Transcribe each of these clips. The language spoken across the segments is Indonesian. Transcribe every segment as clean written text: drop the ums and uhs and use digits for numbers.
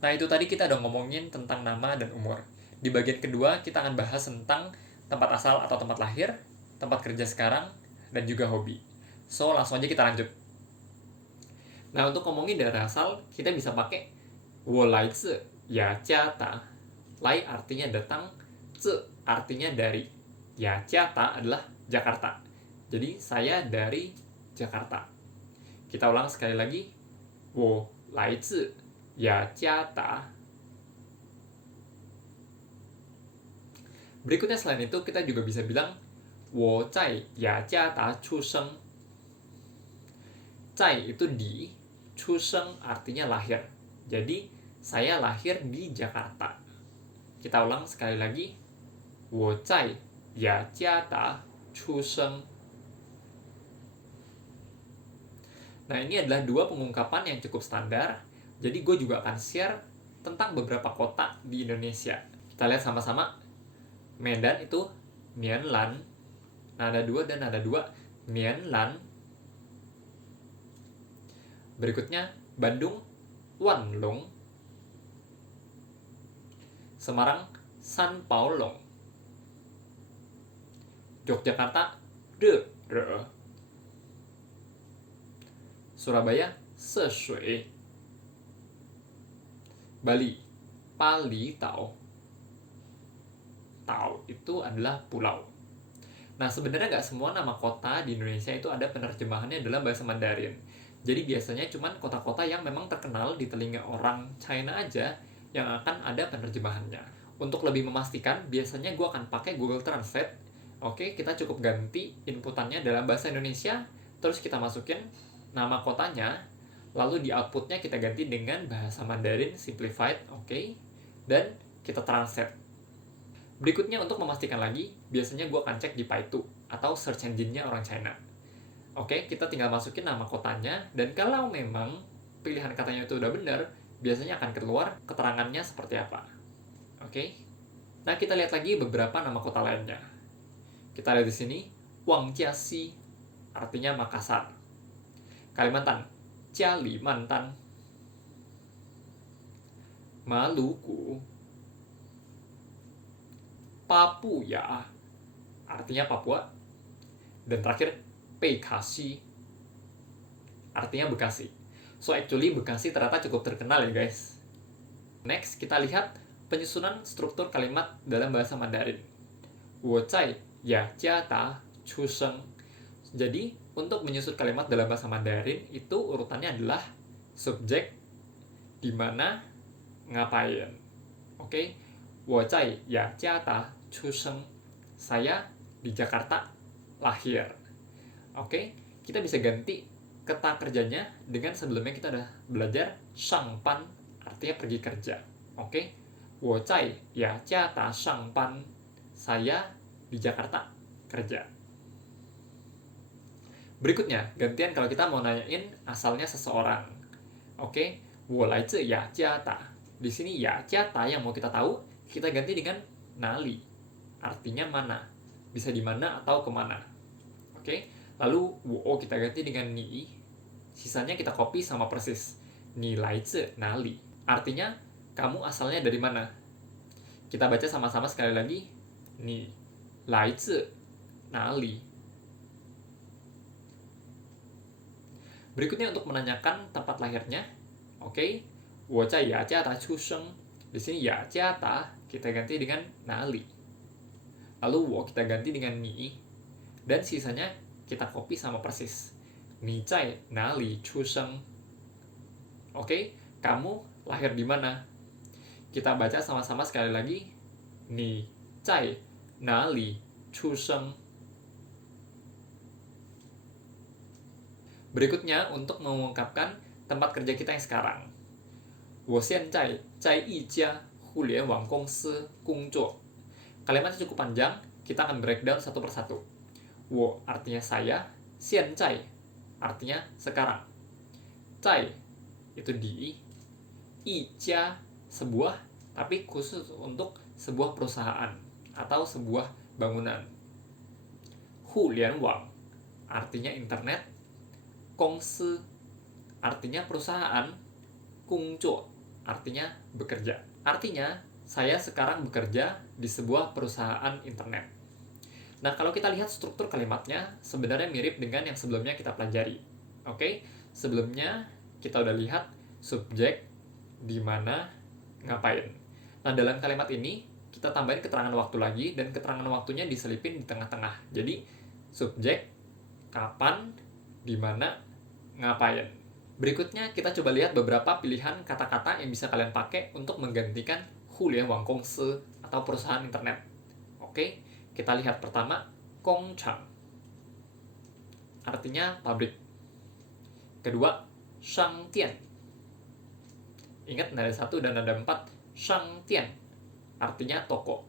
Nah, itu tadi kita udah ngomongin tentang nama dan umur. Di bagian kedua, kita akan bahas tentang tempat asal atau tempat lahir, tempat kerja sekarang, dan juga hobi. So, langsung aja kita lanjut. Nah, untuk ngomongin daerah asal, kita bisa pakai 我来自雅加达. Lai artinya datang, ze artinya dari. Yajata adalah Jakarta. Jadi, saya dari Jakarta. Kita ulang sekali lagi. 我来自雅加达. Berikutnya selain itu, kita juga bisa bilang 我在雅加达出生. Zai itu di, chuseng artinya lahir. Jadi, saya lahir di Jakarta. Kita ulang sekali lagi. 我在雅加达出生. Nah, ini adalah dua pengungkapan yang cukup standar. Jadi, gue juga akan share tentang beberapa kota di Indonesia. Kita lihat sama-sama. Medan itu Mianlan. Nada 2 dan nada 2. Mianlan. Berikutnya, Bandung, Wanlong. Semarang, San Paulong. Yogyakarta, De. Surabaya, Seshui. Bali, Pali Tau. Tau itu adalah pulau. Nah, sebenarnya nggak semua nama kota di Indonesia itu ada penerjemahannya dalam bahasa Mandarin. Jadi biasanya cuman kota-kota yang memang terkenal di telinga orang China aja yang akan ada penerjemahannya. Untuk lebih memastikan, biasanya gue akan pakai Google Translate. Oke, kita cukup ganti inputannya dalam bahasa Indonesia, terus kita masukin nama kotanya, lalu di outputnya kita ganti dengan bahasa Mandarin Simplified, oke, dan kita translate. Berikutnya untuk memastikan lagi, biasanya gue akan cek di Baidu atau search engine-nya orang China. Oke, kita tinggal masukin nama kotanya, dan kalau memang pilihan katanya itu udah benar, biasanya akan keluar keterangannya seperti apa. Oke. Nah, kita lihat lagi beberapa nama kota lainnya. Kita lihat di sini, Wangjiasi, artinya Makassar. Kalimantan, Kalimantan. Maluku, Papua, artinya Papua. Dan terakhir, Bekasi, artinya Bekasi. So actually Bekasi ternyata cukup terkenal ya guys. Next, kita lihat penyusunan struktur kalimat dalam bahasa Mandarin. 我在雅加达出生. Jadi, untuk menyusun kalimat dalam bahasa Mandarin itu urutannya adalah subjek, di mana, ngapain. Oke, 我在雅加达出生. Saya di Jakarta lahir. Oke, kita bisa ganti kata kerjanya dengan sebelumnya kita udah belajar shangpan, artinya pergi kerja. Oke, 我在雅加达上班. Saya di Jakarta kerja. Berikutnya, gantian kalau kita mau nanyain asalnya seseorang. Oke, 我来自雅加达. Di sini雅加达yang mau kita tahu, kita ganti dengan nali. Artinya mana? Bisa di mana atau kemana. Oke, lalu 我 kita ganti dengan ni. Sisanya kita copy sama persis. 你来自哪里? Artinya, kamu asalnya dari mana? Kita baca sama-sama sekali lagi. 你来自哪里? Berikutnya untuk menanyakan tempat lahirnya. Oke, 我在雅加达出生. Di sini雅加达kita ganti dengan 哪里. Lalu 我 kita ganti dengan你. Dan sisanya kita copy sama persis. 你在哪里出生? Oke, kamu lahir di mana? Kita baca sama-sama sekali lagi. 你在哪里出生? Berikutnya untuk mengungkapkan tempat kerja kita yang sekarang. 我现在在一家互联网公司工作. Kalimatnya cukup panjang, kita akan breakdown satu persatu. 我 artinya saya, 现在 artinya sekarang. 在 itu di, 一家 sebuah, tapi khusus untuk sebuah perusahaan atau sebuah bangunan. 互联网 artinya internet. 公司 artinya perusahaan. 工作 artinya bekerja. Artinya, saya sekarang bekerja di sebuah perusahaan internet. Nah, kalau kita lihat struktur kalimatnya, sebenarnya mirip dengan yang sebelumnya kita pelajari. Oke, sebelumnya kita udah lihat subjek, di mana, ngapain. Nah, dalam kalimat ini, kita tambahin keterangan waktu lagi, dan keterangan waktunya diselipin di tengah-tengah. Jadi, subjek, kapan, di mana, ngapain. Berikutnya, kita coba lihat beberapa pilihan kata-kata yang bisa kalian pakai untuk menggantikan hulian wang gongsi atau perusahaan internet. Oke, kita lihat pertama, gongchang. Artinya pabrik. Kedua, shangdian. Ingat nada 1 dan nada 4, shangdian. Artinya toko.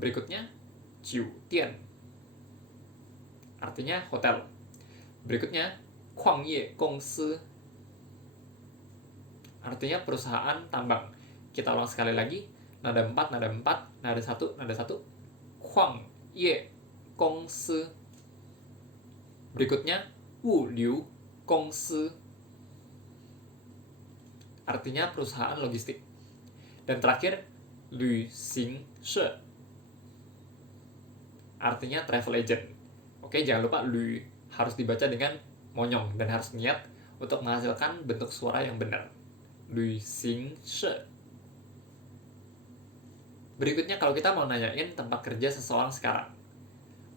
Berikutnya, jiudian. Artinya hotel. Berikutnya, kuangye gongsi. Artinya perusahaan tambang. Kita ulang sekali lagi, nada 4, nada 4, nada 1, nada 1, kuangye gongsi. Berikutnya, wuliu gongsi. Artinya perusahaan logistik. Dan terakhir, lu xing she. Artinya travel agent. Oke, jangan lupa lu harus dibaca dengan monyong dan harus niat untuk menghasilkan bentuk suara yang benar. Lu xing she. Berikutnya kalau kita mau nanyain tempat kerja seseorang sekarang.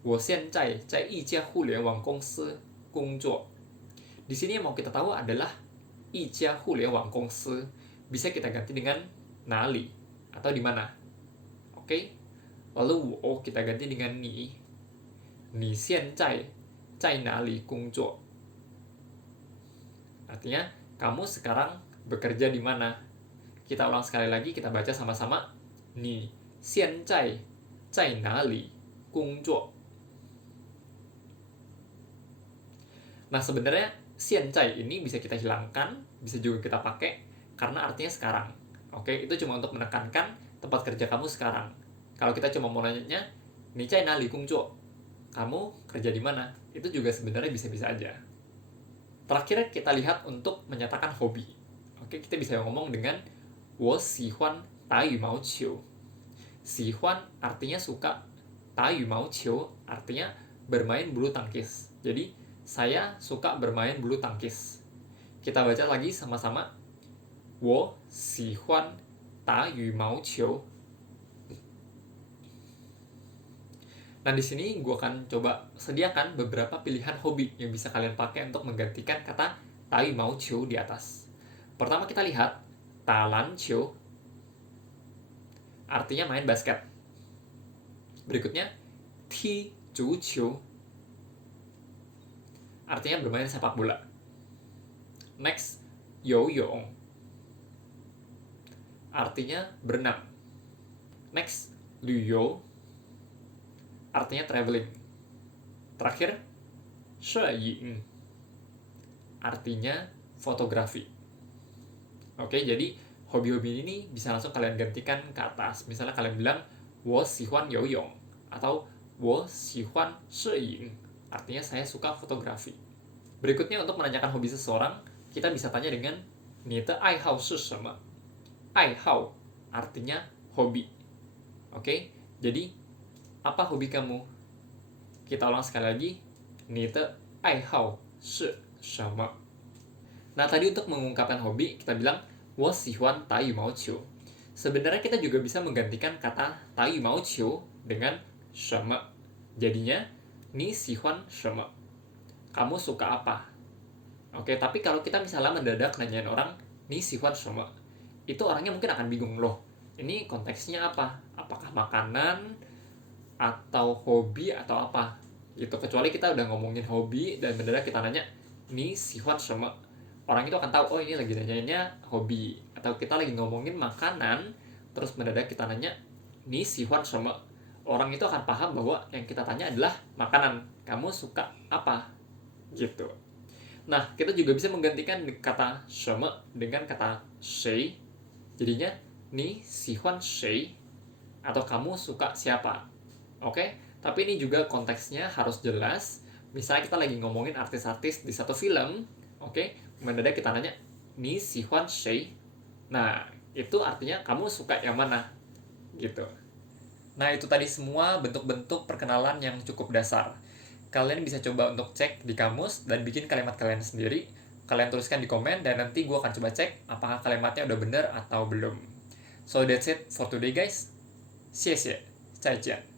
我现在在一家互联网公司工作. Di sini yang mau kita tahu adalah 一家互联网公司 bisa kita ganti dengan 哪里 atau di mana. Oke? Lalu 我 kita ganti dengan 你. 你现在在哪里工作? Artinya kamu sekarang bekerja di mana? Kita ulang sekali lagi, kita baca sama-sama. 你现在在哪里工作? Nah, sebenarnya 现在ini bisa kita hilangkan, bisa juga kita pakai karena artinya sekarang. Oke, itu cuma untuk menekankan tempat kerja kamu sekarang. Kalau kita cuma mau nanya, 你在哪里工作? Kamu kerja di mana? Itu juga sebenarnya bisa-bisa aja. Terakhir kita lihat untuk menyatakan hobi. Oke, kita bisa ngomong dengan 我喜欢打羽毛球. 喜欢 artinya suka, 打羽毛球 artinya bermain bulu tangkis. Jadi saya suka bermain bulu tangkis. Kita baca lagi sama-sama. 我喜欢打羽毛球. Nah, di sini gue akan coba sediakan beberapa pilihan hobi yang bisa kalian pakai untuk menggantikan kata 打羽毛球 di atas. Pertama kita lihat 打篮球. Artinya main basket. Berikutnya 踢足球. Artinya bermain sepak bola. Next, 游泳. Artinya berenang. Next, 旅游. Artinya traveling. Terakhir, 摄影. Artinya fotografi. Oke, jadi hobi-hobi ini bisa langsung kalian gantikan ke atas. Misalnya kalian bilang 我喜欢游泳 atau 我喜欢摄影. Artinya saya suka fotografi. Berikutnya untuk menanyakan hobi seseorang, kita bisa tanya dengan 你的爱好是什么? 爱好 artinya hobi. Oke, jadi apa hobi kamu? Kita ulang sekali lagi. 你的爱好是什么? Nah, tadi untuk mengungkapkan hobi, kita bilang 我喜欢打羽毛球. Sebenarnya kita juga bisa menggantikan kata 打羽毛球 dengan 什么. Jadinya 你喜欢什么? Kamu suka apa? Oke, tapi kalau kita misalnya mendadak nanyain orang 你喜欢什么? Itu orangnya mungkin akan bingung, loh. Ini konteksnya apa? Apakah makanan atau hobi atau apa? Gitu. Kecuali kita udah ngomongin hobi dan mendadak kita nanya 你喜欢什么? Orang itu akan tahu, oh ini lagi nanyainnya hobi. Atau kita lagi ngomongin makanan, terus mendadak kita nanya 你喜欢什么? Orang itu akan paham bahwa yang kita tanya adalah makanan. Kamu suka apa? Gitu. Nah, kita juga bisa menggantikan kata 什么 dengan kata 谁. Jadinya 你喜欢谁? Atau kamu suka siapa? Oke? Tapi ini juga konteksnya harus jelas. Misalnya kita lagi ngomongin artis-artis di satu film, oke? Mendadak kita nanya 你喜欢谁? Nah, itu artinya kamu suka yang mana gitu. Nah, itu tadi semua bentuk-bentuk perkenalan yang cukup dasar. Kalian bisa coba untuk cek di kamus dan bikin kalimat kalian sendiri. Kalian tuliskan di komen dan nanti gue akan coba cek apakah kalimatnya udah bener atau belum. So that's it for today guys. 谢谢，再见。